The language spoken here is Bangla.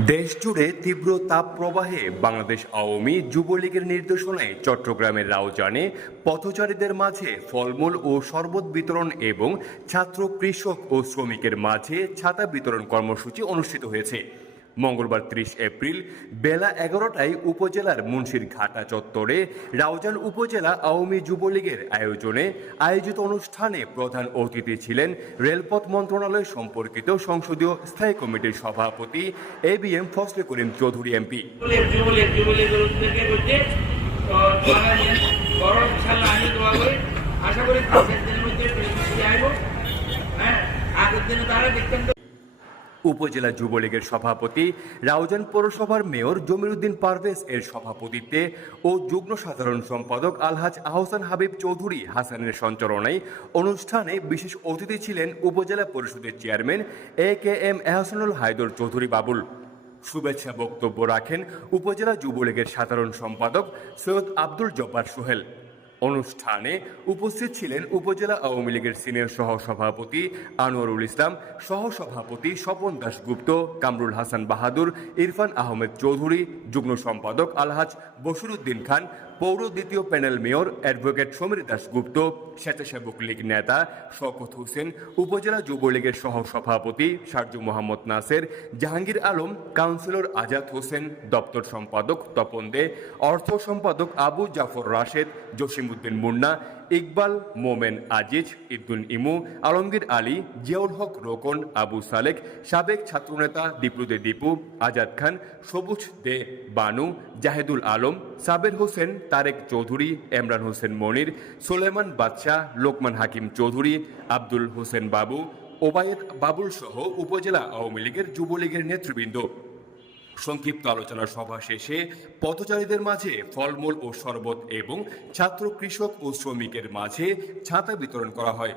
দেশ জুড়ে তীব্র তাপ প্রবাহে বাংলাদেশ আওয়ামী যুবলীগের নির্দেশনায় চট্টগ্রামের রাউজানে পথচারীদের মাঝে ফলমূল ও শরবত বিতরণ এবং ছাত্র কৃষক ও শ্রমিকের মাঝে ছাতা বিতরণ কর্মসূচি অনুষ্ঠিত হয়েছে। মঙ্গলবার ত্রিশ এপ্রিল বেলা এগারোটায় উপজেলার মুন্সির ঘাটা চত্বরে, রাউজান উপজেলা আওয়ামী যুবলীগের আয়োজনে আয়োজিত অনুষ্ঠানে প্রধান অতিথি ছিলেন রেলপথ মন্ত্রণালয় সম্পর্কিত সংসদীয় স্থায়ী কমিটির সভাপতি এ বি এম ফসলে করিম চৌধুরী এমপি আশা করি হ্যাঁ দিনে তারা দেখতেন উপজেলা যুবলীগের সভাপতি, রাউজান পৌরসভার মেয়র জমিরুদ্দিন পারভেজ এর সভাপতিত্বে ও যুগ্ম সাধারণ সম্পাদক আলহাজ আহসান হাবিব চৌধুরী হাসানের সঞ্চালনায় অনুষ্ঠানে বিশেষ অতিথি ছিলেন উপজেলা পরিষদের chairman A K M Ehsanul Haider Chowdhury Babul. শুভেচ্ছা বক্তব্য রাখেন উপজেলা যুবলীগের সাধারণ সম্পাদক সৈয়দ আব্দুল জব্বার সোহেল। অনুষ্ঠানে উপস্থিত ছিলেন উপজেলা আওয়ামী লীগের সিনিয়র সহসভাপতি আনোয়ারুল ইসলাম, সহসভাপতি স্বপন দাশগুপ্ত, কামরুল হাসান বাহাদুর, ইরফান আহমেদ চৌধুরী, যুগ্ম সম্পাদক আলহাজ বসিরুদ্দিন খান পৌর দ্বিতীয় panel mayor advocate Samir Dasgupta, স্বেচ্ছাসেবক লীগ নেতা শকত হোসেন, উপজেলা যুবলীগের সহ সভাপতি সারজু মোহাম্মদ নাসের, জাহাঙ্গীর আলম, কাউন্সিলর আজাদ হোসেন, দপ্তর সম্পাদক তপন দে, অর্থ সম্পাদক আবু জাফর রাশেদ, জসিমউদ্দিন মুন্না ইকবাল, মোমেন আজিজ ইদ্দুল ইমু, আলমগীর আলী, জিয়াউল হক, রোকন, আবু সালেক, সাবেক ছাত্রনেতা দীপুদে দীপু, আজাদ খান, সবুজ দে বানু, জাহেদুল আলম, সাবের হোসেন তারেক চৌধুরী এমরান হোসেন মনির, সোলেমান বাদশাহ, লোকমান হাকিম চৌধুরী, আব্দুল হোসেন বাবু, ওবায়েদ বাবুল সহ উপজেলা আওয়ামী লীগের যুবলীগের নেতৃবৃন্দ। সংক্ষিপ্ত আলোচনা সভা শেষে পথচারীদের মাঝে ফলমূল ও শরবত এবং ছাত্র কৃষক ও শ্রমিকের মাঝে ছাতা বিতরণ করা হয়।